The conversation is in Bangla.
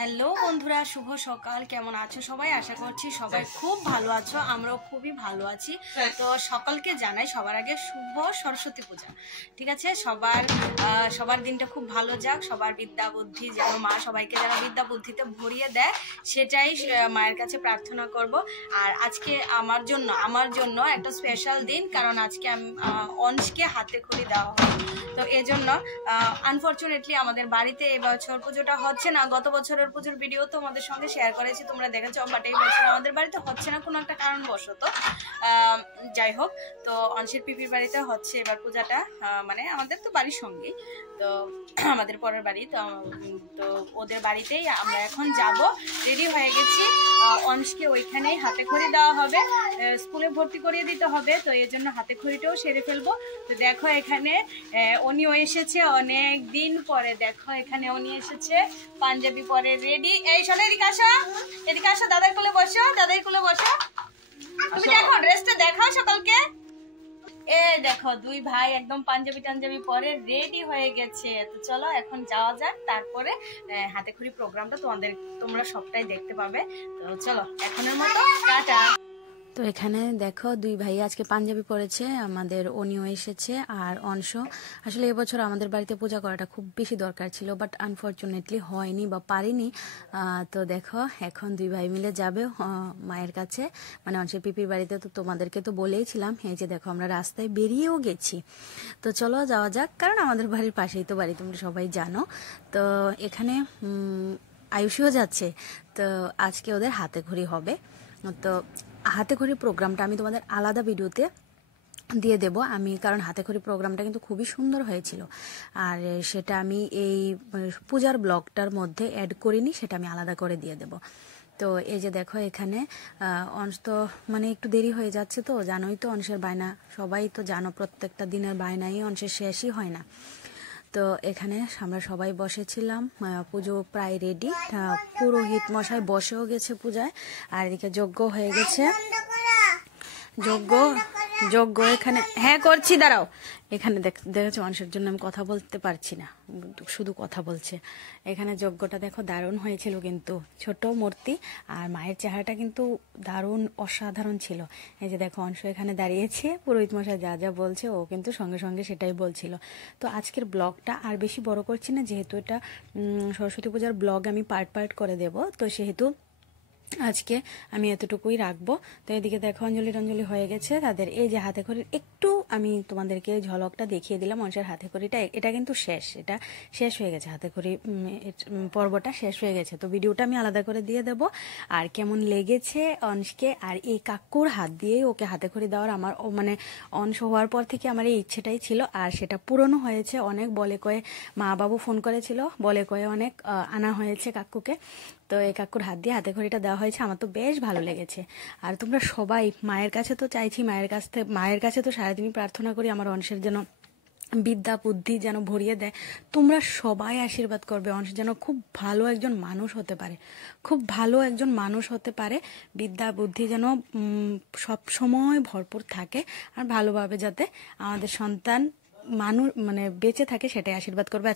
হ্যালো বন্ধুরা, শুভ সকাল। কেমন আছো সবাই? আশা করছি সবাই খুব ভালো আছো, আমরাও খুবই ভালো আছি। তো সকলকে জানাই সবার আগে শুভ সরস্বতী পূজা। ঠিক আছে, সবার দিনটা খুব ভালো যাক, সবার বিদ্যা বুদ্ধি যেন মা সবাইকে যেন বিদ্যা বুদ্ধিতে ভরিয়ে দেয়, সেটাই মায়ের কাছে প্রার্থনা করব। আর আজকে আমার জন্য একটা স্পেশাল দিন, কারণ আজকে অংশকে হাতে খড়ি দেওয়া হয়। তো এই জন্য আনফর্চুনেটলি আমাদের বাড়িতে এবছর পুজোটা হচ্ছে না। গত বছরের পুজোর ভিডিও তোমাদের সঙ্গে শেয়ার করেছি, তোমরা দেখেছো, বাট এই বছর আমাদের বাড়িতে হচ্ছে না কোনো একটা কারণবশত। যাই হোক, তো অংশের পিপির বাড়িতে হচ্ছে এবার পূজাটা, মানে আমাদের তো বাড়ির সঙ্গেই, তো আমাদের পরের বাড়ি, তো ওদের বাড়িতেই আমরা এখন যাব। রেডি হয়ে গেছি, অংশকে ওইখানেই হাতে খড়ি দেওয়া হবে, স্কুলে ভর্তি করিয়ে দিতে হবে, তো এই জন্য হাতে খড়িটাও সেরে ফেলবো। তো দেখো এখানে উনিও এসেছে অনেক দিন পরে, দেখো এখানে উনি এসেছে পাঞ্জাবি পরে রেডি। এই শোনো, এদিকে আসো, দাদার কোলে বসো, তুমি দেখো ড্রেসটা দেখাও সকলকে। এই দেখো দুই ভাই একদম পাঞ্জাবি পরে রেডি হয়ে গেছে। তো চলো এখন যাওয়া যাক, তারপরে হাতে খড়ি প্রোগ্রামটা তোমরা সবটাই দেখতে পাবে। তো চলো এখনের মতো টাটা। তো এখানে দেখো দুই ভাই আজকে পাঞ্জাবি পরেছে, আমাদের অনিও এসেছে আর অংশ। আসলে এবছর আমাদের বাড়িতে পূজা করাটা খুব বেশি দরকার ছিল, বাট আনফর্চুনেটলি হয়নি বা পারিনি। তো দেখো এখন দুই ভাই মিলে যাবে মায়ের কাছে, মানে অংশের পিপির বাড়িতে। তো তোমাদেরকে তো বলেইছিলাম, এই যে দেখো আমরা রাস্তায় বেরিয়েও গেছি। তো চলো যাওয়া যাক, কারণ আমাদের বাড়ির পাশেই তো বাড়ি, তোমরা সবাই জানো। তো এখানে আয়ুষীও যাচ্ছে, তো আজকে ওদের হাতে খড়ি হবে। তো হাতে খড়ি প্রোগ্রামটা আমি তোমাদের আলাদা ভিডিওতে দিয়ে দেব আমি, কারণ হাতে খড়ি প্রোগ্রামটা কিন্তু খুবই সুন্দর হয়েছিল। আর সেটা আমি এই পূজার ব্লগটার মধ্যে অ্যাড করিনি, সেটা আমি আলাদা করে দিয়ে দেব। তো এই যে দেখো এখানে অংশ তো মানে একটু দেরি হয়ে যাচ্ছে, তো জানোই তো অংশের বায়না, সবাই তো জানো প্রত্যেকটা দিনের বায়নাই অংশের শেষই হয় না। তো এখানে আমরা সবাই বসেছিলাম, পুজো প্রায় রেডি, পুরোহিত মশাই বসেও গেছে পূজায়, আর এদিকে যজ্ঞ হয়ে গেছে। যজ্ঞ এখানে হ্যাঁ করছি, দাঁড়াও। এখানে দেখেছো মানুষের জন্য আমি কথা বলতে পারছি না, শুধু কথা বলছে। এখানে যজ্ঞটা দেখো দারুণ হয়েছিল, কিন্তু ছোট মূর্তি আর মায়ের চেহারাটা কিন্তু দারুণ অসাধারণ ছিল। এই যে দেখো অংশ এখানে দাঁড়িয়েছে, পুরোহিত মশাই যা যা বলছে ও কিন্তু সঙ্গে সঙ্গে সেটাই বলছিল। তো আজকের ব্লগটা আর বেশি বড় করছি না, যেহেতু এটা সরস্বতী পূজার ব্লগ আমি পার্ট করে দেব, তো সেহেতু আজকে আমি এতটুকুই রাখবো। তো এদিকে দেখো অঞ্জলি হয়ে গেছে তাদের। এই যে হাতে খড়ির একটু আমি তোমাদেরকে ঝলকটা দেখিয়ে দিলাম, মানুষের হাতে খড়িটা এটা কিন্তু এটা শেষ হয়ে গেছে, হাতে খড়ি পর্বটা শেষ হয়ে গেছে। তো ভিডিওটা আমি আলাদা করে দিয়ে দেব। আর কেমন লেগেছে অংশকে, আর এই কাকুর হাত দিয়েই ওকে হাতে খড়ি দেওয়ার আমার মানে অংশ হওয়ার পর থেকে আমার এই ইচ্ছেটাই ছিল, আর সেটা পূরণও হয়েছে। অনেক বলে কয়ে মা বাবু ফোন করেছিল, বলে কয়ে অনেক আনা হয়েছে কাকুকে। তো এই কাকুর হাত দিয়ে হাতে খড়িটা দেওয়া হয়েছে, আমার তো বেশ ভালো লেগেছে। আর তোমরা সবাই মায়ের কাছে তো চাইছি, মায়ের কাছে তো সারাদিনই প্রার্থনা করি আমার অংশের যেন বিদ্যা বুদ্ধি যেন ভরিয়ে দেয়। তোমরা সবাই আশীর্বাদ করবে অংশ যেন খুব ভালো একজন মানুষ হতে পারে, বিদ্যা বুদ্ধি যেন সব সময় ভরপুর থাকে, আর ভালোভাবে যাতে আমাদের সন্তান মানে বেঁচে থাকে, সেটাই আশীর্বাদ করবে।